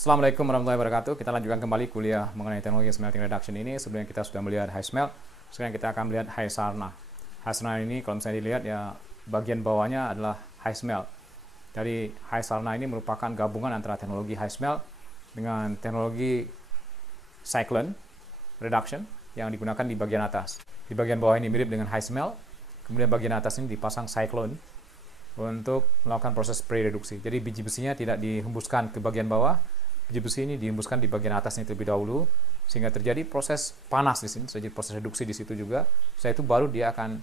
Assalamualaikum warahmatullahi wabarakatuh. Kita lanjutkan kembali kuliah mengenai teknologi smelting reduction ini. Sebelumnya kita sudah melihat high smelt, sekarang kita akan melihat high sarna. High sarna ini kalau misalnya dilihat ya bagian bawahnya adalah high smelt. Jadi high sarna ini merupakan gabungan antara teknologi high smelt dengan teknologi cyclone reduction yang digunakan di bagian atas. Di bagian bawah ini mirip dengan high smelt, kemudian bagian atas ini dipasang cyclone untuk melakukan proses pre-reduksi. Jadi biji besinya tidak dihembuskan ke bagian bawah, biji besi ini dihembuskan di bagian atasnya terlebih dahulu, sehingga terjadi proses panas di sini, terjadi proses reduksi di situ juga. Setelah itu baru dia akan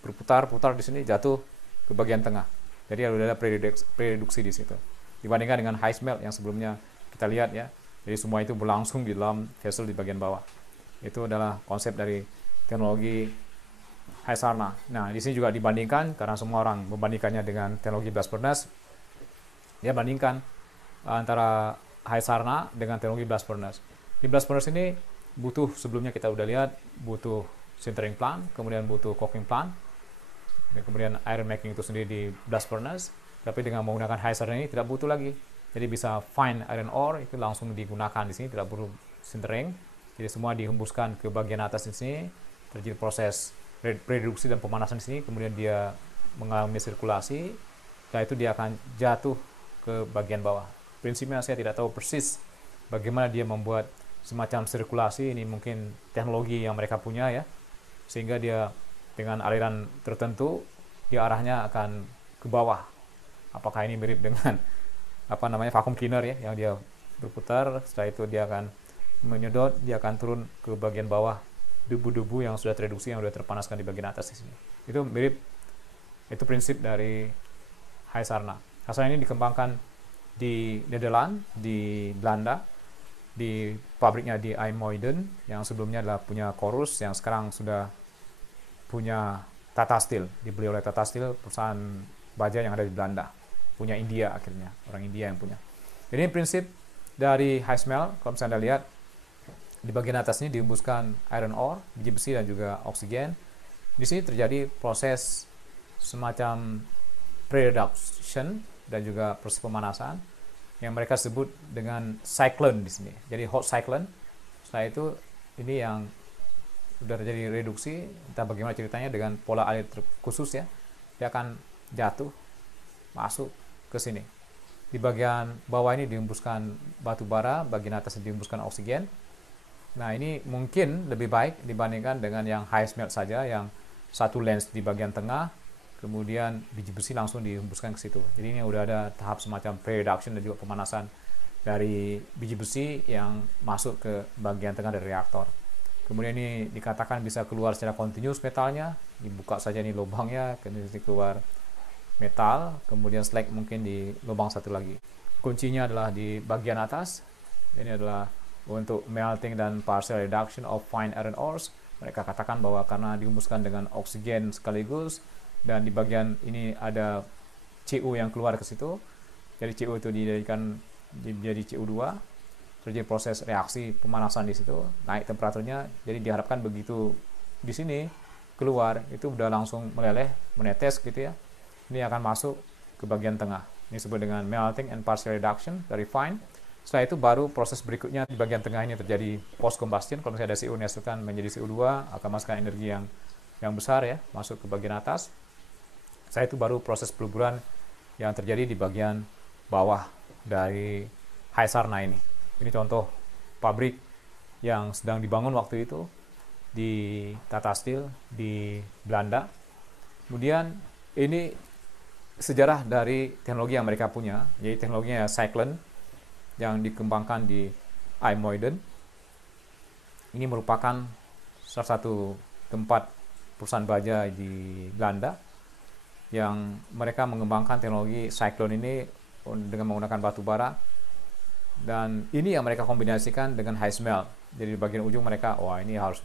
berputar-putar di sini, jatuh ke bagian tengah. Jadi ada pre-reduksi di situ. Dibandingkan dengan high smelt yang sebelumnya kita lihat ya, jadi semua itu berlangsung di dalam vessel di bagian bawah. Itu adalah konsep dari teknologi high sarna. Nah, di sini juga dibandingkan karena semua orang membandingkannya dengan teknologi blast furnace. Dia bandingkan antara high sarna dengan teknologi blast furnace. Di blast furnace ini butuh, sebelumnya kita udah lihat, butuh sintering plant, kemudian butuh coking plant, dan kemudian iron making itu sendiri di blast furnace. Tapi dengan menggunakan high sarna ini tidak butuh lagi. Jadi bisa fine iron ore itu langsung digunakan di sini, tidak perlu sintering. Jadi semua dihembuskan ke bagian atas di sini, terjadi proses reduksi dan pemanasan di sini, kemudian dia mengalami sirkulasi, setelah itu dia akan jatuh ke bagian bawah. Prinsipnya saya tidak tahu persis bagaimana dia membuat semacam sirkulasi, ini mungkin teknologi yang mereka punya ya, sehingga dia dengan aliran tertentu dia arahnya akan ke bawah. Apakah ini mirip dengan vacuum cleaner ya, yang dia berputar, setelah itu dia akan menyedot, dia akan turun ke bagian bawah, debu-debu yang sudah tereduksi, yang sudah terpanaskan di bagian atas di sini. Itu mirip, itu prinsip dari high sarna. High sarna ini dikembangkan di Nederland, di Belanda, di pabriknya di IJmuiden, yang sebelumnya adalah punya Corus, yang sekarang sudah punya Tata Steel, dibeli oleh Tata Steel, perusahaan baja yang ada di Belanda, punya India akhirnya, orang India yang punya. Jadi ini prinsip dari high smelt. Kalau misalnya Anda lihat, di bagian atas ini dihembuskan iron ore, biji besi dan juga oksigen. Di sini terjadi proses semacam pre-reduction dan juga proses pemanasan yang mereka sebut dengan cyclone di sini. Jadi hot cyclone. Setelah itu ini yang sudah terjadi reduksi, entah bagaimana ceritanya dengan pola air khusus ya. Dia akan jatuh masuk ke sini. Di bagian bawah ini dihembuskan batu bara, bagian atas dihembuskan oksigen. Nah, ini mungkin lebih baik dibandingkan dengan yang high smelt saja, yang satu lens di bagian tengah, kemudian biji besi langsung dihembuskan ke situ. Jadi ini udah ada tahap semacam pre-reduction dan juga pemanasan dari biji besi yang masuk ke bagian tengah dari reaktor. Kemudian ini dikatakan bisa keluar secara continuous metalnya, dibuka saja ini lubangnya, kemudian keluar metal, kemudian slag mungkin di lubang satu lagi. Kuncinya adalah di bagian atas. Ini adalah untuk melting dan partial reduction of fine iron ores. Mereka katakan bahwa karena dihembuskan dengan oksigen sekaligus, dan di bagian ini ada Cu yang keluar ke situ, jadi Cu itu dijadikan jadi Cu2, terjadi proses reaksi pemanasan di situ, naik temperaturnya. Jadi diharapkan begitu di sini keluar itu udah langsung meleleh, menetes gitu ya. Ini akan masuk ke bagian tengah. Ini disebut dengan melting and partial reduction dari fine. Setelah itu baru proses berikutnya di bagian tengah ini terjadi post combustion. Kalau misalnya ada CO dihasilkan menjadi CO2, akan masukkan energi yang besar ya, masuk ke bagian atas. Setelah itu baru proses peleburan yang terjadi di bagian bawah dari high sarna ini. Ini contoh pabrik yang sedang dibangun waktu itu di Tata Steel di Belanda. Kemudian ini sejarah dari teknologi yang mereka punya, jadi teknologinya cyclone yang dikembangkan di IJmuiden. Ini merupakan salah satu tempat perusahaan baja di Belanda yang mereka mengembangkan teknologi cyclone ini dengan menggunakan batu bara, dan ini yang mereka kombinasikan dengan high smelt. Jadi di bagian ujung mereka, ini harus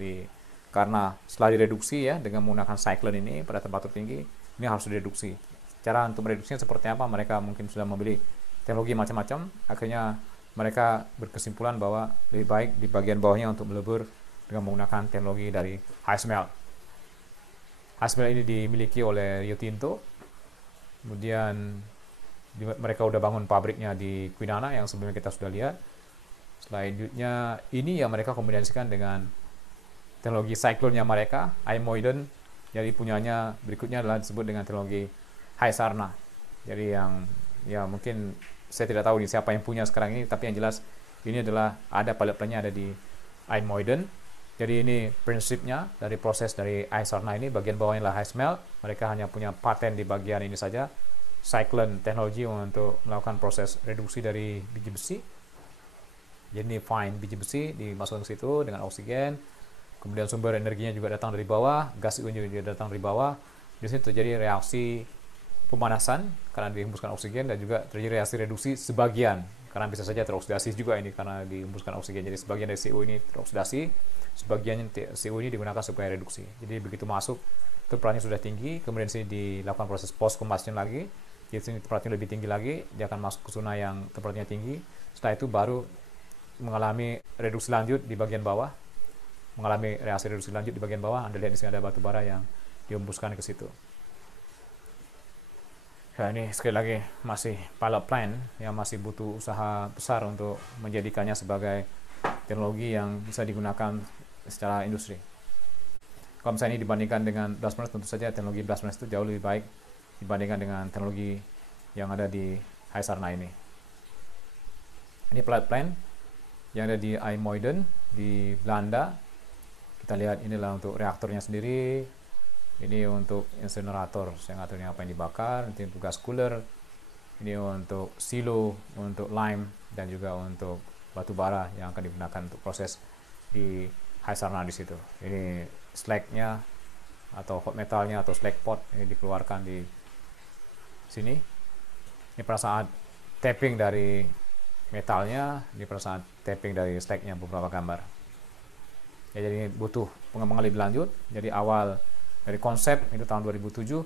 karena setelah direduksi ya dengan menggunakan cyclone ini pada temperatur tinggi, ini harus direduksi. Cara untuk mereduksinya seperti apa, mereka mungkin sudah memilih teknologi macam-macam. Akhirnya mereka berkesimpulan bahwa lebih baik di bagian bawahnya untuk melebur dengan menggunakan teknologi dari high smelt. High smelt ini dimiliki oleh Rio Tinto. Kemudian mereka udah bangun pabriknya di Kwinana yang sebelumnya kita sudah lihat. Selanjutnya ini yang mereka kombinasikan dengan teknologi cyclone-nya mereka, iMoiden. Jadi punyanya berikutnya adalah disebut dengan teknologi HiSarna. Jadi yang ya mungkin saya tidak tahu nih siapa yang punya sekarang ini, tapi yang jelas ini adalah ada pilot plan-nya ada di iMoiden. Jadi ini prinsipnya dari proses dari HiSarna ini, bagian bawahnya adalah HiSmelt. Mereka hanya punya paten di bagian ini saja, cyclone teknologi untuk melakukan proses reduksi dari biji besi. Jadi ini fine biji besi dimasukkan ke situ dengan oksigen. Kemudian sumber energinya juga datang dari bawah, gas itu juga datang dari bawah. Di sini terjadi reaksi pemanasan karena dihembuskan oksigen, dan juga terjadi reaksi reduksi sebagian karena bisa saja teroksidasi juga ini karena dihembuskan oksigen. Jadi sebagian dari CO ini teroksidasi, sebagian CO ini digunakan sebagai reduksi. Jadi begitu masuk temperaturnya sudah tinggi, kemudian sini dilakukan proses post combustion lagi. Jadi sini temperaturnya lebih tinggi lagi, dia akan masuk ke zona yang temperaturnya tinggi. Setelah itu baru mengalami reduksi lanjut di bagian bawah, mengalami reaksi reduksi lanjut di bagian bawah. Anda lihat di sini ada batu bara yang dihembuskan ke situ. Ya, ini sekali lagi masih pilot plan yang masih butuh usaha besar untuk menjadikannya sebagai teknologi yang bisa digunakan secara industri. Kalau misalnya ini dibandingkan dengan blast furnace, tentu saja teknologi blast furnace itu jauh lebih baik dibandingkan dengan teknologi yang ada di HiSarna ini. Ini pilot plan yang ada di iMoiden di Belanda. Kita lihat inilah untuk reaktornya sendiri. Ini untuk insinerator, saya nggak tahu ini apa yang dibakar. Nanti untuk gas cooler. Ini untuk silo, untuk lime, dan juga untuk batu bara yang akan digunakan untuk proses di HiSarna di situ. Ini slagnya atau hot metalnya atau slag pot ini dikeluarkan di sini. Ini pada saat tapping dari metalnya, ini pada saat tapping dari slagnya, beberapa gambar. Ya, jadi butuh pengembangan lebih lanjut. Jadi awal dari konsep itu tahun 2007,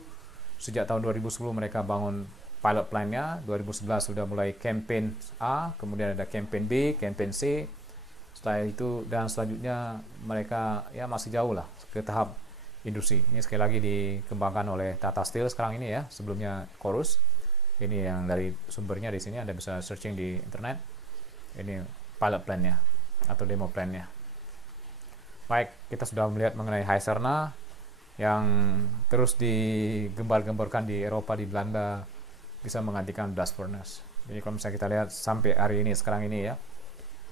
sejak tahun 2010 mereka bangun pilot plan-nya, 2011 sudah mulai campaign A, kemudian ada campaign B, campaign C. Setelah itu dan selanjutnya mereka ya masih jauh lah ke tahap industri. Ini sekali lagi dikembangkan oleh Tata Steel sekarang ini ya, sebelumnya Corus. Ini yang dari sumbernya di sini, Anda bisa searching di internet. Ini pilot plan-nya atau demo plan-nya. Baik, kita sudah melihat mengenai HiSarna yang terus digembar-gemborkan di Eropa, di Belanda, bisa menggantikan blast furnace. Jadi kalau misalnya kita lihat sampai hari ini, sekarang ini ya,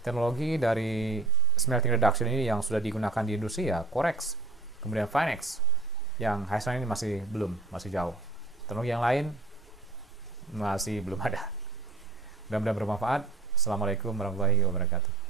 teknologi dari smelting reduction ini yang sudah digunakan di industri ya Corex, kemudian Finex. Yang HiSarna ini masih jauh. Teknologi yang lain masih belum ada. Mudah-mudahan bermanfaat. Assalamualaikum warahmatullahi wabarakatuh.